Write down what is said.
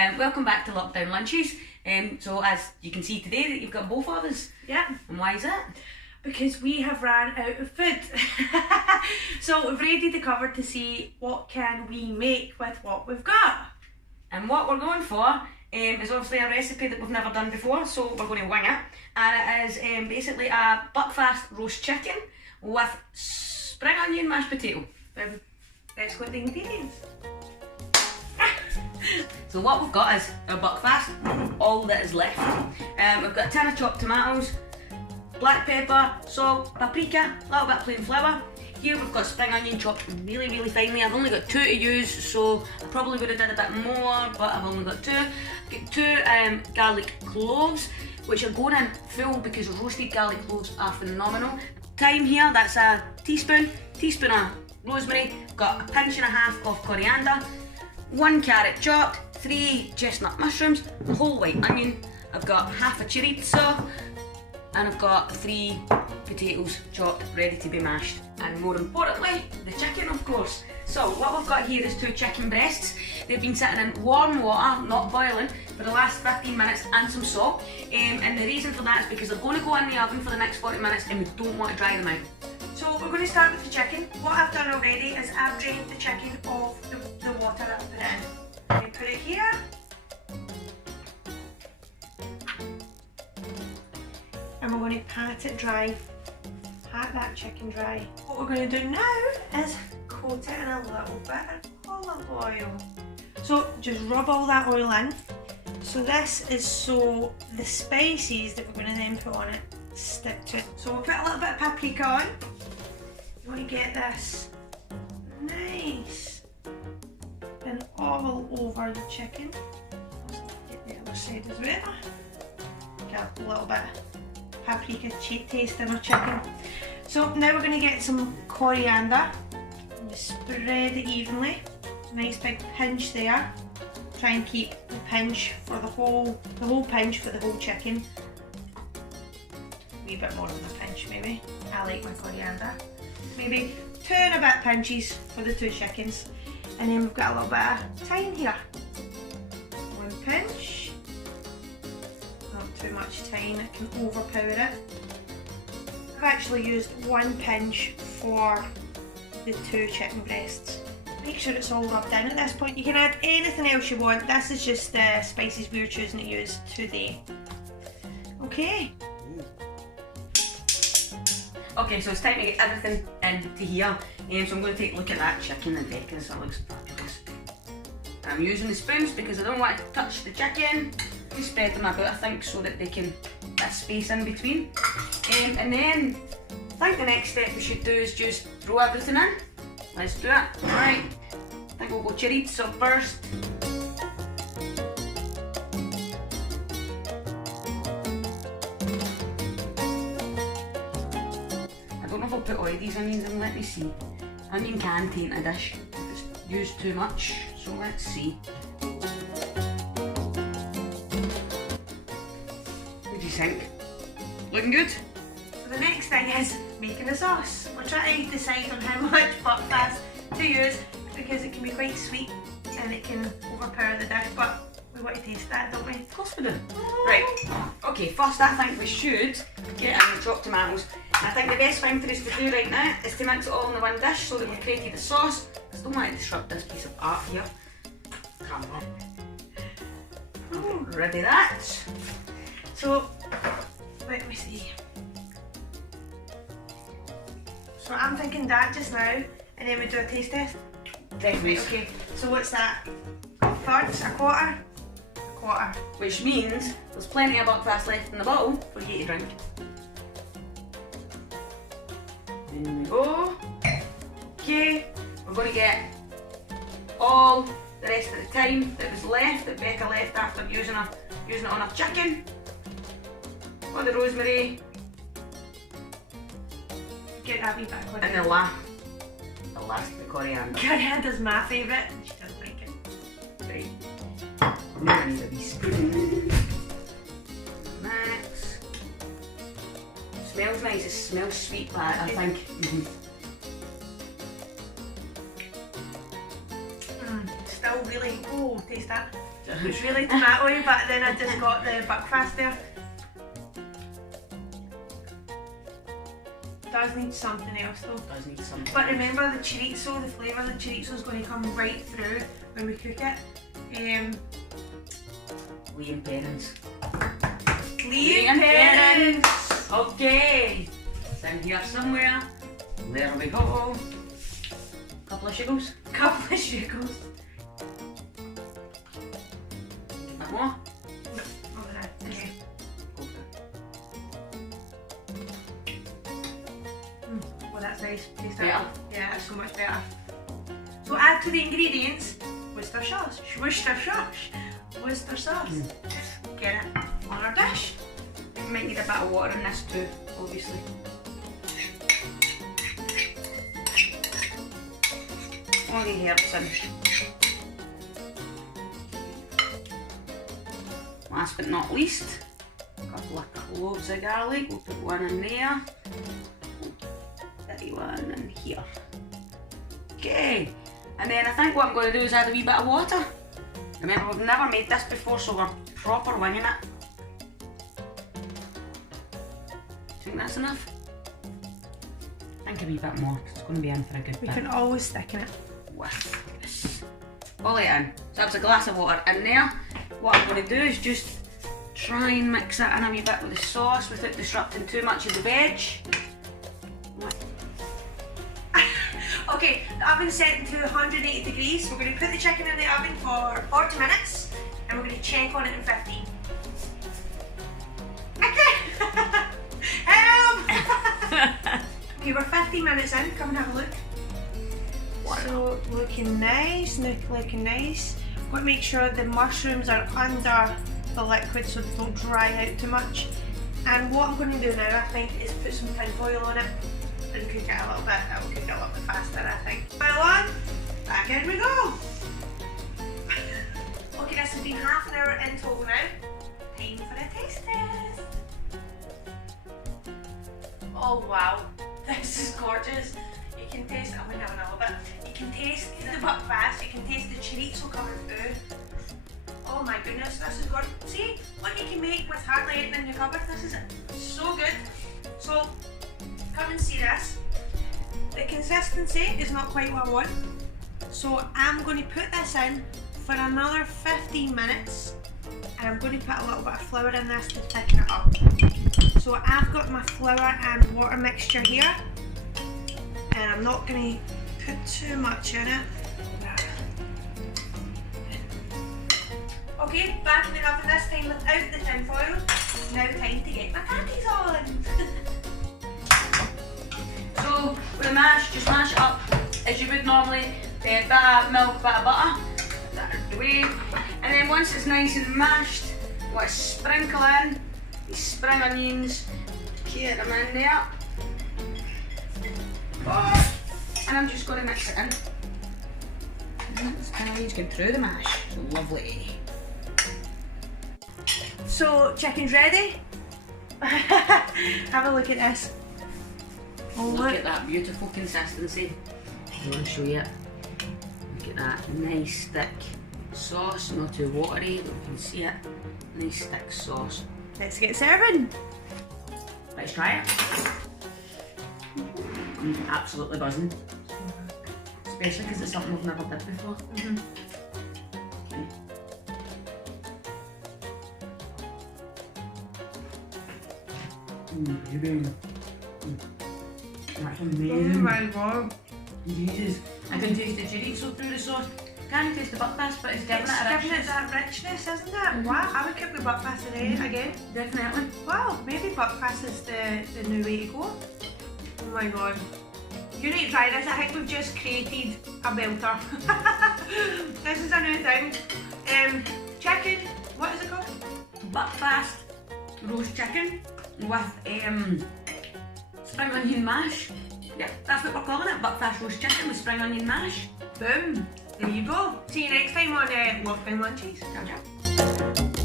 Welcome back to Lockdown Lunches. So as you can see today that you've got both of us. Yeah. And why is that? Because we have ran out of food. So we've ready to cover to see what can we make with what we've got. And what we're going for is obviously a recipe that we've never done before, so we're going to wing it. And it is basically a Buckfast roast chicken with spring onion mashed potato. Let's go with the ingredients. So what we've got is our Buckfast, all that is left. We've got a tin of chopped tomatoes, black pepper, salt, paprika, a little bit of plain flour. Here we've got spring onion chopped really, really finely. I've only got 2 to use, so I probably would have done a bit more, but I've only got 2. I've got 2 garlic cloves, which are going in full because roasted garlic cloves are phenomenal. Thyme here, that's a teaspoon of rosemary, got a pinch and a half of coriander, 1 carrot chopped, 3 chestnut mushrooms, a whole white onion. I've got half a chorizo, and I've got 3 potatoes chopped, ready to be mashed. And more importantly, the chicken, of course. So what we've got here is 2 chicken breasts. They've been sitting in warm water, not boiling, for the last 15 minutes and some salt. And the reason for that is because they're going to go in the oven for the next 40 minutes and we don't want to dry them out. So we're going to start with the chicken. What I've done already is I've drained the chicken of the water that I put in. I'm going to put it here. And we're going to pat it dry. Pat that chicken dry. What we're going to do now is coat it in a little bit of olive oil. So just rub all that oil in. So this is so the spices that we're going to then put on it stick to it. So we'll put a little bit of paprika on. You want to get this nice and all over the chicken. Get the other side as well. Get a little bit of paprika taste in our chicken. So now we're going to get some coriander and just spread it evenly. Nice big pinch there. Try and keep the pinch for the whole pinch for the whole chicken. A wee bit more than a pinch maybe. I like my coriander. Maybe 2 and a bit pinches for the 2 chickens. And then we've got a little bit of thyme here. 1 pinch. Not too much thyme, it can overpower it. I've actually used 1 pinch for the 2 chicken breasts. Make sure it's all rubbed in at this point. You can add anything else you want. This is just the spices we're choosing to use today. Okay. Okay, so it's time to get everything into here. So I'm going to take a look at that chicken and because that looks fabulous. I'm using the spoons because I don't want to touch the chicken. Just spread them about, I think, so that they can get space in between. And then I think the next step we should do is just throw everything in. Let's do it. Alright, I think we'll go chorizo first. I don't know if I'll put all of these onions in, let me see. Onion can taint a dish if it's used too much, so let's see. What do you think? Looking good? So the next thing is making the sauce. We're trying to decide on how much Buckfast to use because it can be quite sweet and it can overpower the dish, but we want to taste that, don't we? Of course we do. Right, okay, first I think we should get in the chopped tomatoes. I think the best thing for us to do right now is to mix it all in the one dish so that we've created a sauce. I just don't want to disrupt this piece of art here. Come on. Ready that. So, let me see. So I'm thinking that just now, and then we do a taste test. Definitely. Right, okay, so what's that? A third, a quarter? A quarter. Which means there's plenty of Buckfast left in the bottle for you to drink. There we go. Okay, we're going to get all the rest of the thyme that was left, that Becca left after using it on her chicken. All the rosemary. Get that wee bit of And the last the coriander. Coriander's my favourite. She doesn't like it. Right. Now I need a wee spoon. Max. Smells nice, it smells sweet, but I think. Still really, oh, taste that. It's really tomatoey, but then I just got the Buckfast there. Does need something else though. Does need something. But remember the chorizo, the flavour of the chorizo is going to come right through when we cook it. Liam parents. Liam parents! Okay. It's in here somewhere. There we go. Couple of sugars. Couple of sugars. A bit more. No, over there. Okay. Go for it. Well, that's nice. Taste Better. that. Yeah, that's so much better. So add to the ingredients Worcester sauce. Worcester sauce. Worcester sauce. Get it on our dish. We might need a bit of water in this too, obviously. All the herbs in. Last but not least, a couple of cloves of garlic. We'll put one in there. Put one in here. Okay, and then I think what I'm going to do is add a wee bit of water. Remember, we've never made this before, so we're proper winging it. Think that's enough? I think a wee bit more, 'cause it's going to be in for a good We bit. can always thicken it. With this. All it in. So that's a glass of water in there. What I'm going to do is just try and mix it in a wee bit with the sauce without disrupting too much of the veg. Okay, the oven's set to 180 degrees. We're going to put the chicken in the oven for 40 minutes and we're going to check on it in 15. Okay! Help! Okay, we're 15 minutes in. Come and have a look. So, looking nice, looking nice. Got to make sure the mushrooms are under the liquid so they don't dry out too much. And what I'm going to do now, I think, is put some tin foil on it and cook it a little bit. That will cook it a little bit faster, I think. Foil on, back in we go. Okay, this has been half an hour in total now. Time for a taste test. Oh wow, this is gorgeous. You can taste, I'm going to have another bit. You can taste the Buckfast, you can taste the chorizo coming through. Oh my goodness, this is good. See what you can make with hardly anything in your cupboard. This is so good. So come and see this. The consistency is not quite what I want. So I'm going to put this in for another 15 minutes and I'm going to put a little bit of flour in this to thicken it up. So I've got my flour and water mixture here and I'm not going to put too much in it. Okay, back in the oven this time without the tin foil. Now time to get my patties on. So with the mash, just mash it up as you would normally. Bit of milk, bit of butter, put that out the way. And then once it's nice and mashed, you want to sprinkle in these spring onions, get them in there. And I'm just going to mix it in. Spring onions get through the mash. Lovely. So chicken's ready. Have a look at this. Oh, Look at that beautiful consistency. I want to show you it. Look at that nice thick sauce, not too watery, but you can see it. Nice thick sauce. Let's get serving. Let's try it. I'm absolutely buzzing. Especially because it's something we've never did before. Okay. That's amazing. Oh my god. Jesus. I can taste the chorizo through the sauce. Can't taste the Buckfast, but it's giving it a Giving it that richness, isn't it? Wow, I would cook with Buckfast today again. Definitely. Wow, maybe Buckfast is the new way to go. Oh my god. You need to try this. I think we've just created a belter. This is a new thing. Chicken, what is it called? Buckfast roast chicken with spring onion mash. Yeah, that's what we're calling it. Buckfast roast chicken with spring onion mash. Boom. There you go. See you next time on Lockdown Lunches. Ciao, ciao.